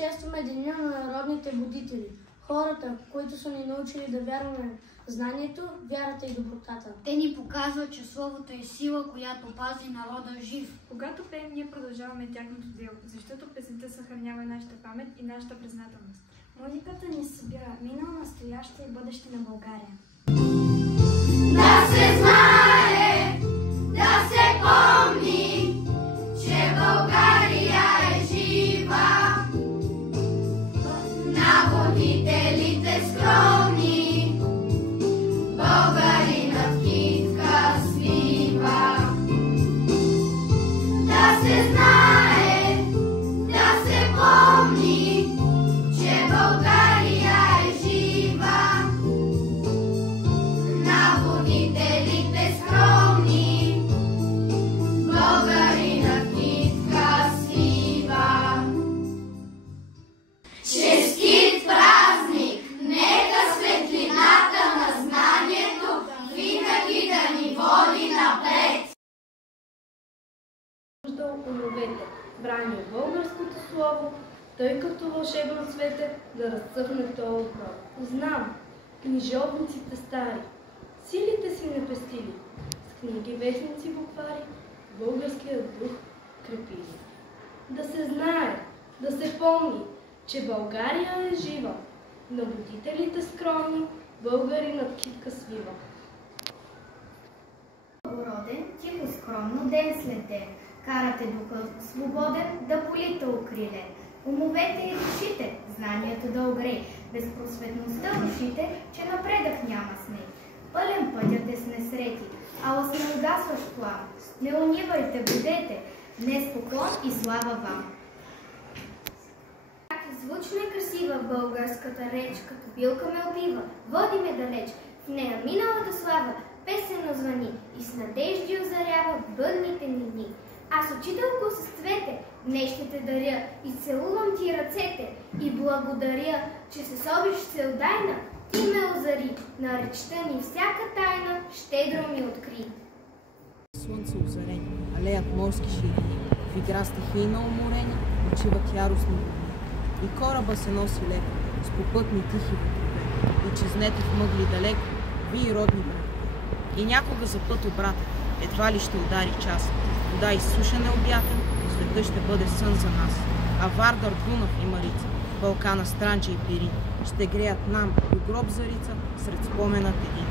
честваме Деня на народните будители, хората, които са ни научили да вярваме в знанието, вярата и добротата. Те ни показват, че словото е сила, която пази народа жив. Когато пеем, ние продължаваме тяхното дело, защото песента съхранява нашата памет и нашата признателност. Музиката ни събира минало, настояще и бъдеще на България. Да се знае, да се помни, че България е жива. На водителите скромни, българинът китка свива. Да се знае, да се помни, че България е жива. На водителите скромни, българинът китка свива. Честит празник! Нека светлината на знанието винаги да ни води напред! Умовете, брани от българското слово, тъй като вълшебно цвете да разцъфне то отново. Знам, книжовниците стари, силите си не пестили, с книги, вестници, буквари, българският дух крепили. Да се знае, да се помни, че България е жива, на будителите скромни, българинът китка свива. Благороден, тихо скромно, ден след ден, карате духа свободен да полита укрилен. Умовете и душите, знанието да огрее, безпросветността душите, че напредък няма с нея. Пълен пътят е с несрети, ала с неугасващ план. Не унивайте, будете, днес поклон и слава вам. Звучна и красива българската реч, като билка ме убива, води ме далеч, в нея миналата слава песено звъни и с надежди озарява бъдните ни дни. Аз, учителко с цвете, днес ще те даря и целувам ти ръцете и благодаря, че с обич целдайна ти ме озари, на речта ми всяка тайна щедро ми откри. Слънце озарени, алеят морски ширини, в игра стихийно уморени, почиват яростни вълни. И кораба се носи леко, с попътни тихи ветрове, и чезнете в мъгли далеко, вии родни брегове. И някога за път обратен, едва ли ще удари час, вода изсушен е обятен, но светът ще бъде сън за нас. А Вардар, Дунав и Марица, Балкана, Странджа и Пирин ще греят нам до гроб зарица сред споменът един.